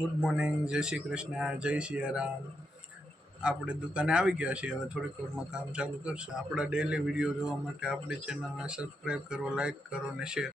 Good morning, જય શ્રી કૃષ્ણ, જય સિયારામ. આપણે દુકાને આવી ગયા છીએ. હવે થોડીક વારમાં કામ ચાલુ કરશું. આપણા ડેલી વિડીયો જોવા માટે આપણી ચેનલને સબસ્ક્રાઈબ કરો, લાઈક કરો અને શેર.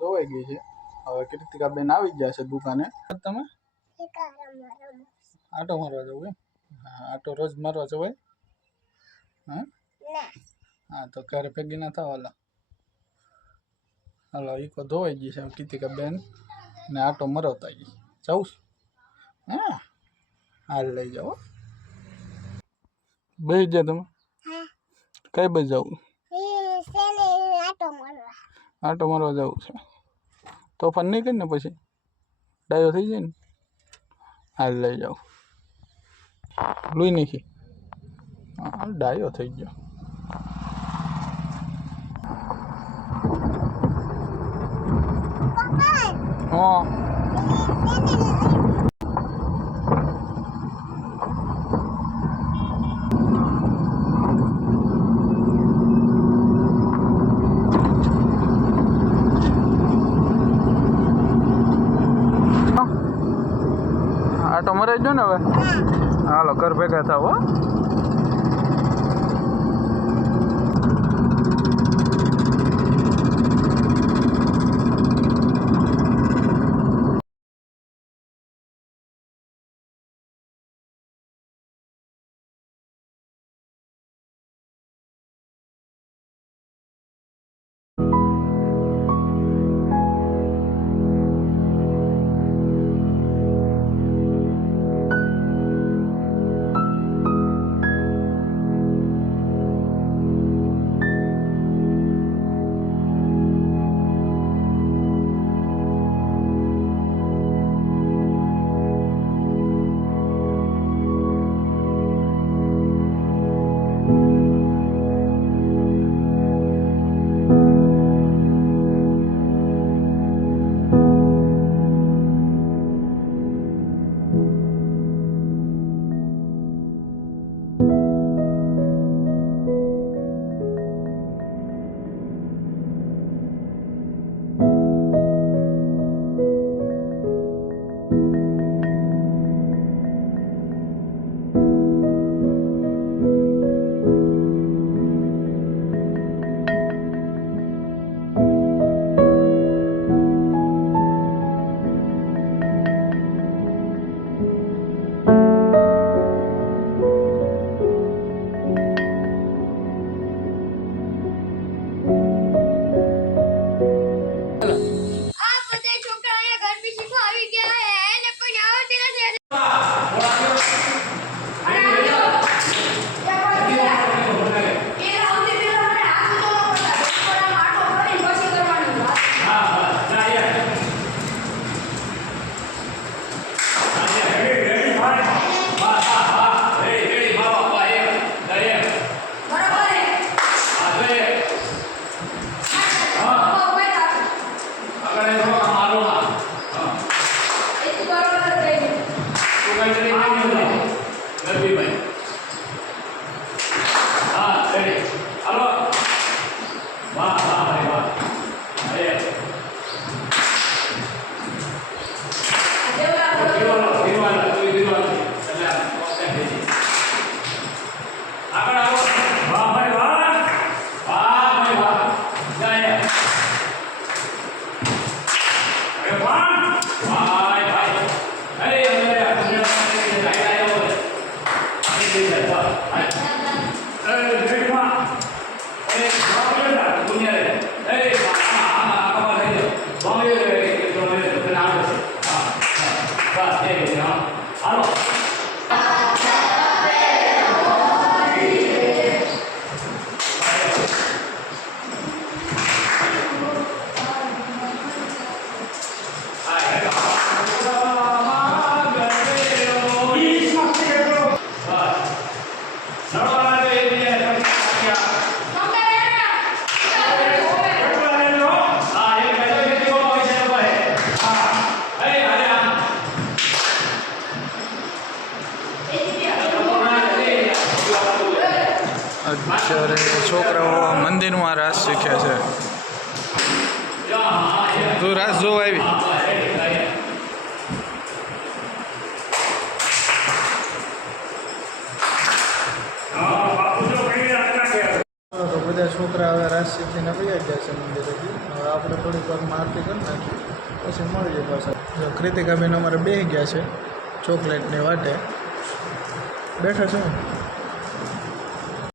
ધોવાઈ ગઈ છે. હવે કૃતિકાબેન આવી ગયા છે દુકાને. તમે આટો મારવા જવું એમ? હા, આટો રોજ મારવા જવાય? હા હા, તો ઘરે ભેગી ના થાવ. હાલો ઈકો ધોવાઈ ગઈ છે. કૃતિકાબેન ને આટો મરવતા ગઈ. જાઉં? હા, હાલ લઈ જાઓ. બેસી ગયા તમે? કઈ બાજુ જવું? આટો મારવા જવું છે. તોફાન નહીં કરી ને પછી ડાયો થઈ જાય ને. હાલ લઈ જાઓ. લઈ નાખી. હા, ડાયો થઈ ગયો. હા, આટો મરાઈ ગયો ને હવે. હાલો ઘર ભેગા થાવ. હો તું રાસ જોવા આવી. તો બધા છોકરા હવે રાસ શીખીને વયા ગયા છે મંદિરેથી. હવે આપણે થોડીક વારમાં આરતી કરી નાખીએ પછી મળીએ પાછા. જો કૃતિકાબેન અમારે બેસી ગયા છે ચોકલેટની વાટે બેઠા છે.